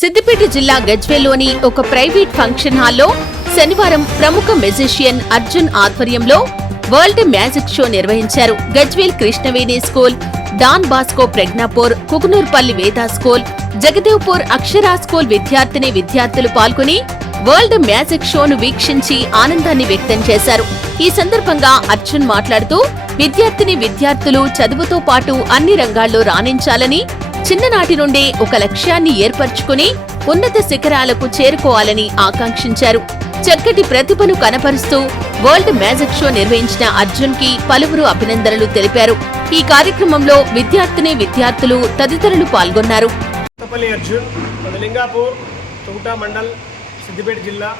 సిద్దిపేట జిల్లా గజ్వేల్లోని ఒక private function హాల్లో శనివారం ప్రముఖ మెజిషియన్ అర్జున్ ఆధ్వర్యంలో వరల్డ్ మ్యాజిక్ షో నిర్వహించారు. Gajwel Krishnaveni school Don Bosco Pragnapur Kukunoorpally Veda school Jagdevpur Akshara school విద్యార్థిని విద్యార్థులు పాల్గొని వరల్డ్ మ్యాజిక్ షోను వీక్షించి ఆనందాన్ని వ్యక్తం చేశారు. ఈ సందర్భంగా అర్జున్ మాట్లాడుతూ విద్యార్థిని విద్యార్థులు చదువుతో పాటు అన్ని రంగాల్లో రాణించాలని చిన్ననాటి నుండే ఒక లక్ష్యాన్ని ఏర్పరచుకుని ఉన్నత శిఖరాలకు చేరుకోవాలని ఆకాంక్షించారు. చక్కటి ప్రతిభను కనపరుస్తూ వరల్డ్ మ్యాజిక్ షో నిర్వహించిన అర్జున్కి పలువురు అభినందనలు తెలిపారు. ఈ కార్యక్రమంలో విద్యార్థిని విద్యార్థులు తదితరులు పాల్గొన్నారు. అర్జున్ లింగాపూర్ తుంటా మండల్ సిద్దిపేట జిల్లా.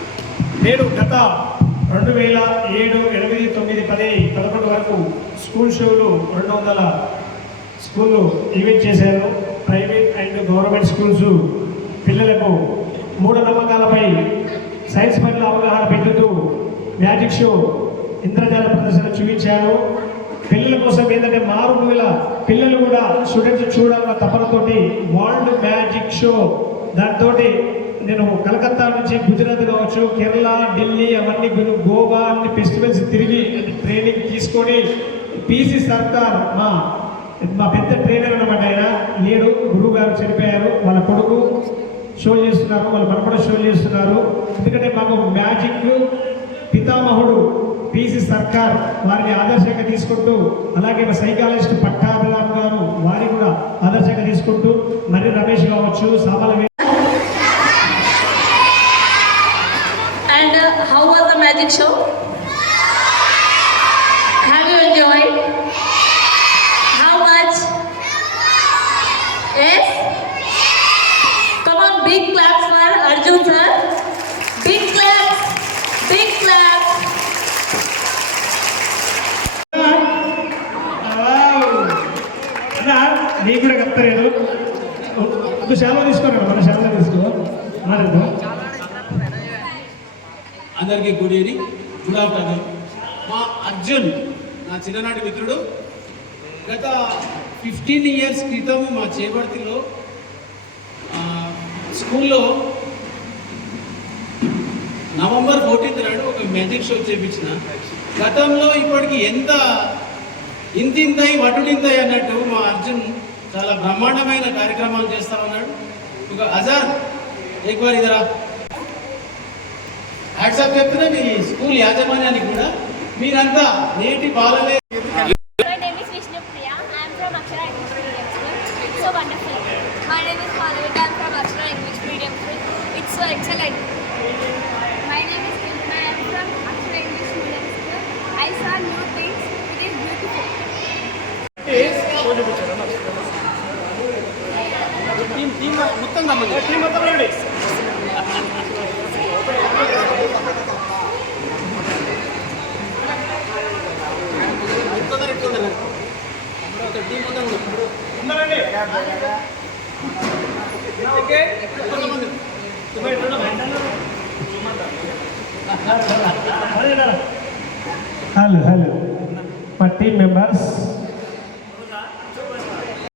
నేను గత రెండు వేల ఏడు ఎనిమిది తొమ్మిది పది పదకొండు వరకు స్కూల్ షోలు రెండు వందల స్కూళ్ళు ఈవెంట్ చేశాను గవర్నమెంట్ స్కూల్స్ పిల్లలకు మూఢనమ్మకాలపై సైన్స్ పట్ల అవగాహన పెట్టుతూ మ్యాజిక్ షో ఇంద్రజాల ప్రదర్శన చూపించాను పిల్లల కోసం ఏంటంటే మారుమూల పిల్లలు కూడా స్టూడెంట్స్ చూడాలన్న తపనతోటి వరల్డ్ మ్యాజిక్ షో. దాంతో నేను కలకత్తా నుంచి గుజరాత్ కావచ్చు కేరళ ఢిల్లీ అవన్నీ గోవా అన్ని ఫెస్టివల్స్ తిరిగి ట్రైనింగ్ తీసుకొని పీసీ సర్కార్ మా మా పెద్ద ట్రైనర్ గారు చనిపోయారు వాళ్ళ కొడుకు షో చేస్తున్నారు. వాళ్ళ మనపడ షో చేస్తున్నారు. ఎందుకంటే మాకు మ్యాజిక్ పితామహుడు పిసి సర్కార్ వారిని ఆదర్శంగా తీసుకుంటూ అలాగే సైకాలజిస్ట్ పట్టాభిరామ్ గారు వారిని కూడా ఆదర్శంగా తీసుకుంటూ మరి రమేష్ కావచ్చు Samala and how was the magic show నీకు కూడా చెప్తారేదు నువ్వు సెలవు తీసుకోరా? మన సెలవు తీసుకో. మారేద్దాం అందరికీ గుడ్ ఈవినింగ్. Good afternoon. మా అర్జున్ నా చిన్ననాటి మిత్రుడు గత ఫిఫ్టీన్ ఇయర్స్ క్రితం మా చేపర్తిలో స్కూల్లో నవంబర్ ఫోర్టీన్త్ నాడు ఒక మ్యాజిక్ షో చేపించిన. గతంలో ఇప్పటికి ఎంత ఇంతింతై వటుడింతై అన్నట్టు మా అర్జున్ చాలా బ్రహ్మాండమైన కార్యక్రమాలు చేస్తా చేస్తామన్నాడు ఒక అజార్ ఎక్వర్ ఇదరా. హాట్సాప్ చెప్పిన మీ స్కూల్ యాజమాన్యానికి కూడా. మీరంతా నేటి బాలలే. Excellent. My name is kimna i am from akshara english school. I team team మొత్తం గమనించండి. టీం మొత్తం రండి. ఓకే? కొంతమంది హలో హలో. మా టీమ్ మెంబర్స్